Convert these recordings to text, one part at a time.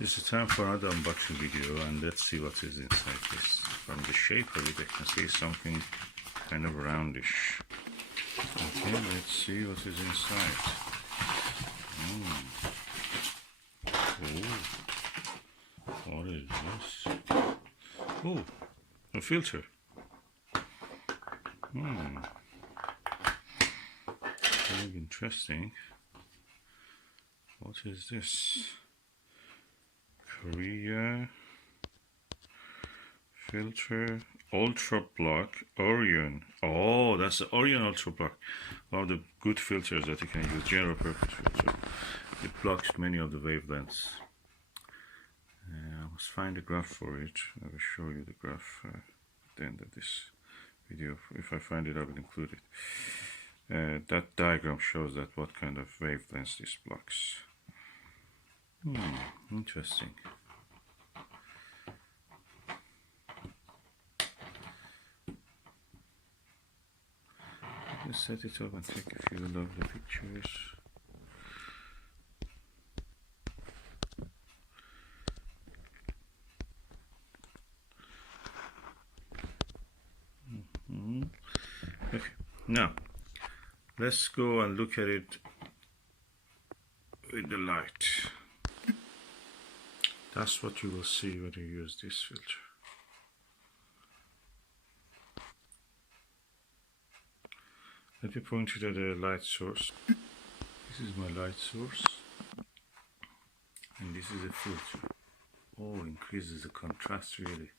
It's time for another unboxing video, and let's see what is inside this. From the shape of it, I can see something kind of roundish. Okay, let's see what is inside. Oh, what is this? Oh, a filter. Very interesting. What is this? Korea filter Ultrablock Orion. Oh, that's the Orion Ultrablock. One of the good filters that you can use, general purpose filter. It blocks many of the wavelengths. I must find a graph for it. I will show you the graph at the end of this video. If I find it, I will include it. That diagram shows that what kind of wavelengths this blocks. Interesting. Let's set it up and take a few lovely pictures. Okay, now let's go and look at it with the light. That's what you will see when you use this filter. Let me point you to the light source. This is my light source, and this is a filter. Oh, increases the contrast really.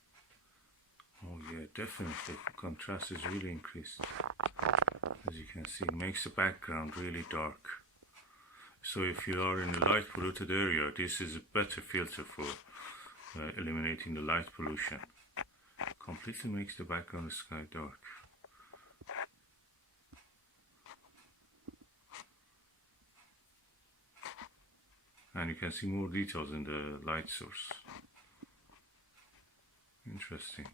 Oh yeah, definitely, the contrast is really increased. As you can see, it makes the background really dark. So if you are in a light polluted area, this is a better filter for eliminating the light pollution. Completely makes the background of the sky dark. And you can see more details in the light source. Interesting.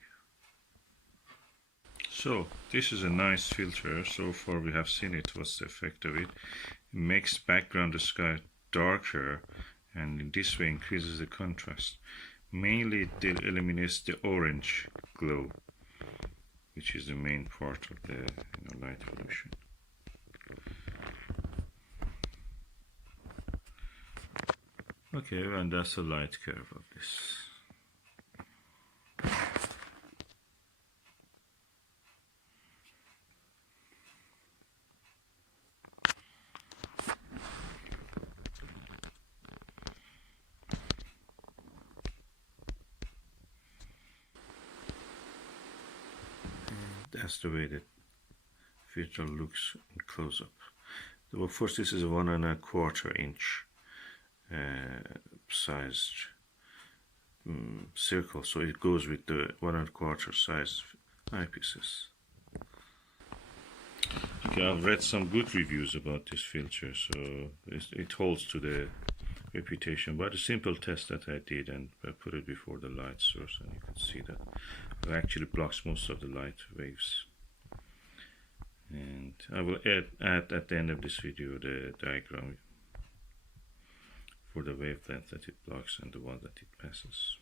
So this is a nice filter. So far we have seen it. What's the effect of it? It makes background of the sky darker, and in this way increases the contrast. Mainly it eliminates the orange glow, which is the main part of the light pollution. Okay, and that's the light curve of this. That's the way the filter looks in close-up. Well, first, this is a 1¼ inch sized circle, so it goes with the 1¼ size eyepieces. Okay, I've read some good reviews about this filter, so it holds to the reputation. But a simple test that I did, and I put it before the light source, and you can see that it actually blocks most of the light waves. And I will add at the end of this video the diagram for the wavelength that it blocks and the one that it passes.